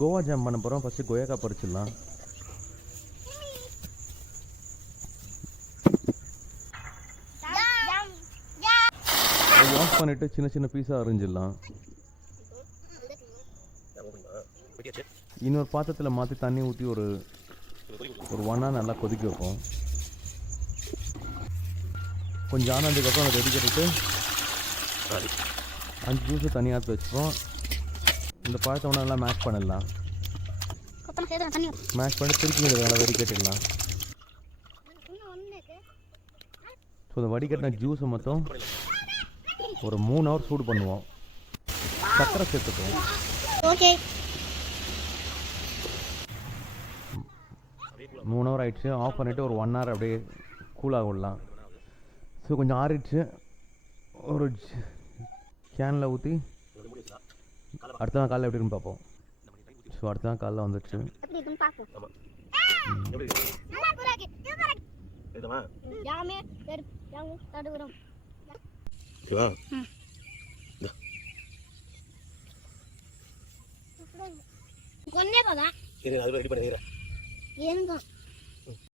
Goa jam பண்ண போகிறோம். First கொய்யாக்காய் பறிச்சிடலாம். வாஷ் பண்ணிவிட்டு சின்ன சின்ன பீஸாக அரிஞ்சிடலாம். இன்னொரு பாத்திரத்தில் மாற்றி தண்ணி ஊற்றி ஒரு 1 hour நல்லா கொதிக்க வைப்போம். கொஞ்சம் ஆனதுக்கப்புறம் அதை ரெடி பண்ணிட்டு 5 ஜூஸு தனியாக எடுத்து வச்சுப்போம். இந்த பழத்தை ஒன்று நல்லா மேஷ் பண்ணிடலாம். மேஷ் பண்ணி திருப்பி நல்லா வடிகட்டிடலாம். ஸோ இந்த வடிகட்டின ஜூஸை மொத்தம் ஒரு 3 hour சூடு பண்ணுவோம். சக்கரை சேர்த்துப்போம். ஓகே 3 hour ஆகிடுச்சு. ஆஃப் பண்ணிவிட்டு ஒரு 1 hour அப்படியே கூலாக விடலாம். ஸோ கொஞ்சம் ஆறிடுச்சு. ஒரு கேனில் ஊற்றி அடுத்த நாள் காலையில் எப்படி இருக்குன்னு பார்ப்போம். ஸோ அடுத்த நாள் காலையில் வந்துடுச்சு. கொன்னே போதான்